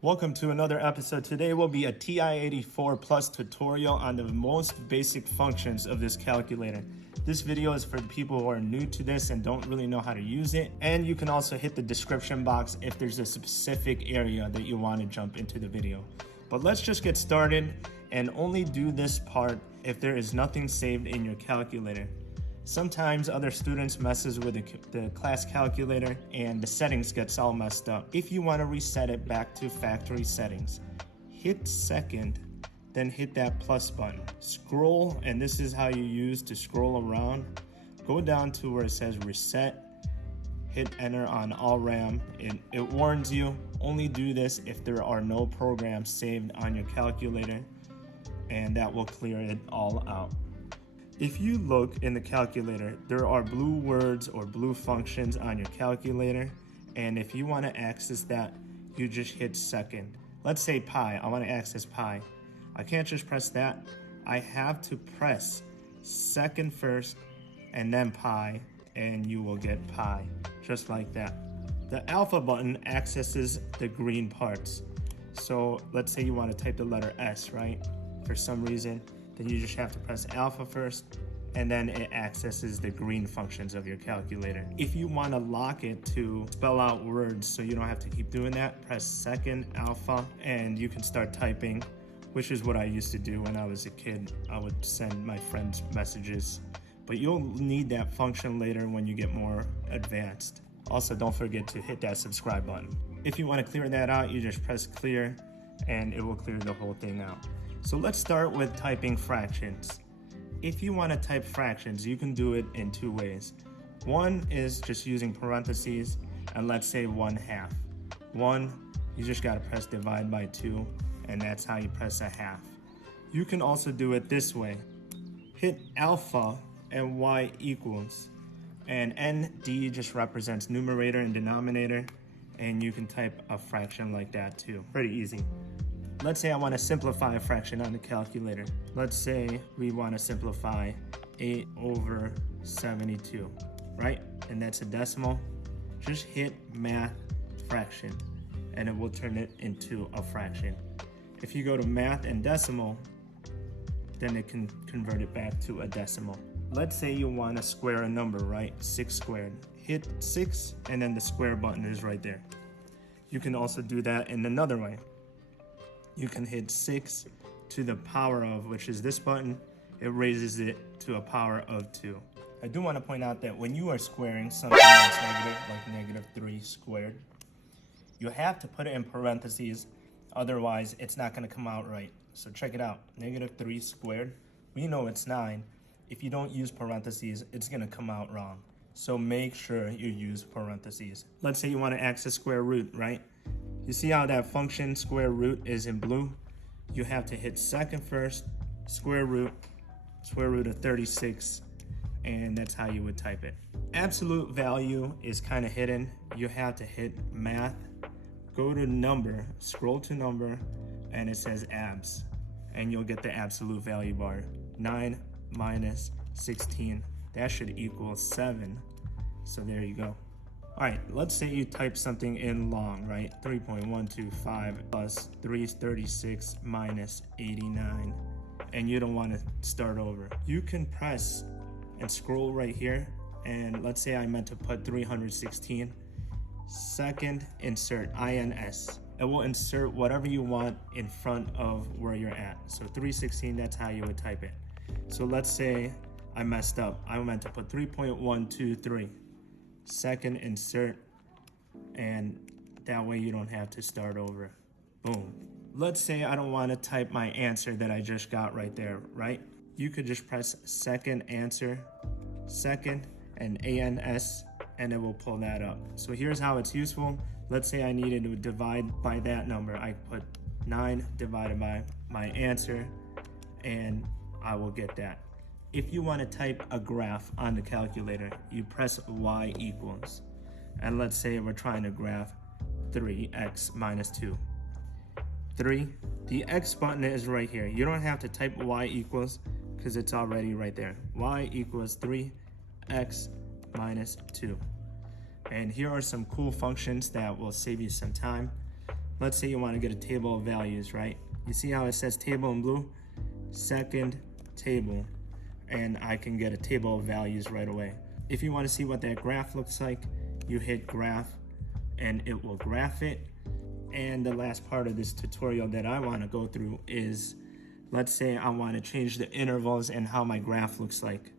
Welcome to another episode. Today will be a TI-84 Plus tutorial on the most basic functions of this calculator. This video is for the people who are new to this and don't really know how to use it. And you can also hit the description box if there's a specific area that you want to jump into the video. But let's just get started and only do this part if there is nothing saved in your calculator. Sometimes other students messes with the class calculator and the settings gets all messed up. If you want to reset it back to factory settings, hit second, then hit that plus button. Scroll, and this is how you use to scroll around. Go down to where it says reset, hit enter on all RAM. It warns you, only do this if there are no programs saved on your calculator, and that will clear it all out. If you look in the calculator, there are blue words or blue functions on your calculator, and if you want to access that, you just hit second. Let's say pi. I want to access pi. I can't just press that. I have to press second first and then pi, and you will get pi, just like that. The alpha button accesses the green parts. So let's say you want to type the letter S, right? For some reason, then you just have to press alpha first, and then it accesses the green functions of your calculator. If you want to lock it to spell out words so you don't have to keep doing that, press second alpha and you can start typing, which is what I used to do when I was a kid. I would send my friends messages, but you'll need that function later when you get more advanced. Also, don't forget to hit that subscribe button. If you want to clear that out, you just press clear and it will clear the whole thing out. So let's start with typing fractions. If you want to type fractions, you can do it in two ways. One is just using parentheses, and let's say 1/2. You just got to press divide by 2, and that's how you press a half. You can also do it this way. Hit alpha and y equals, and ND just represents numerator and denominator, and you can type a fraction like that too. Pretty easy. Let's say I want to simplify a fraction on the calculator. Let's say we want to simplify 8/72, right? And that's a decimal. Just hit math fraction and it will turn it into a fraction. If you go to math and decimal, then it can convert it back to a decimal. Let's say you want to square a number, right? 6 squared. Hit 6 and then the square button is right there. You can also do that in another way. You can hit 6 to the power of, which is this button. It raises it to a power of 2. I do want to point out that when you are squaring something that's negative, like -3 squared, you have to put it in parentheses, otherwise it's not going to come out right. So check it out, -3 squared, we know it's 9. If you don't use parentheses, it's going to come out wrong. So make sure you use parentheses. Let's say you want to access square root, right? You see how that function square root is in blue? You have to hit second first, square root of 36, and that's how you would type it. Absolute value is kind of hidden. You have to hit math, go to number, scroll to number, and it says abs, and you'll get the absolute value bar. 9 minus 16, that should equal 7. So there you go. All right, let's say you type something in long, right? 3.125 plus 336 minus 89, and you don't want to start over. You can press and scroll right here, and let's say I meant to put 316. Second, insert INS. It will insert whatever you want in front of where you're at. So 316, that's how you would type it. So let's say I messed up. I meant to put 3.123. Second, insert, and that way you don't have to start over. Boom. Let's say I don't want to type my answer that I just got right there, right? You could just press second answer, second, and ANS, and it will pull that up. So here's how it's useful. Let's say I needed to divide by that number. I put 9 divided by my answer, and I will get that. If you want to type a graph on the calculator, you press y equals. And let's say we're trying to graph 3x minus 2. 3, the x button is right here. You don't have to type y equals because it's already right there. Y equals 3x minus 2. And here are some cool functions that will save you some time. let's say you want to get a table of values, right? You see how it says table in blue? Second table. And I can get a table of values right away. If you want to see what that graph looks like, you hit graph and it will graph it. And the last part of this tutorial that I want to go through is, let's say I want to change the intervals and how my graph looks like.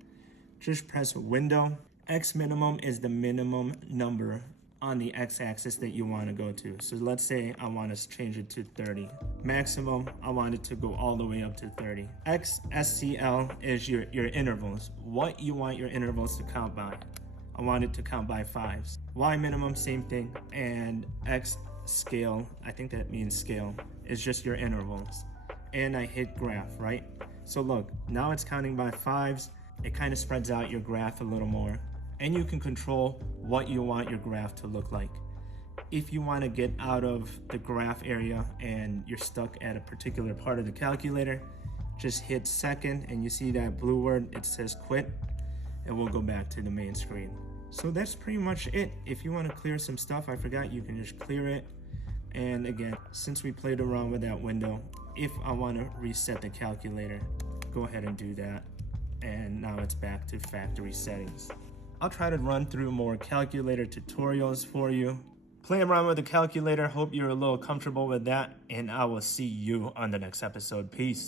Just press window. X minimum is the minimum number on the x-axis that you want to go to. So let's say I want to change it to 30. Maximum, I want it to go all the way up to 30. XSCL is your intervals, what you want your intervals to count by. I want it to count by 5s. Y minimum, same thing. And X scale, I think that means scale, is just your intervals. And I hit graph, right? So look, now it's counting by 5s. It kind of spreads out your graph a little more. And you can control what you want your graph to look like. If you want to get out of the graph area and you're stuck at a particular part of the calculator, just hit second and you see that blue word, it says quit, and we'll go back to the main screen. So that's pretty much it. If you want to clear some stuff I forgot, you can just clear it. And again, since we played around with that window, if I want to reset the calculator, go ahead and do that. And now it's back to factory settings. I'll try to run through more calculator tutorials for you. Play around with the calculator, hope you're a little comfortable with that, and I will see you on the next episode. Peace.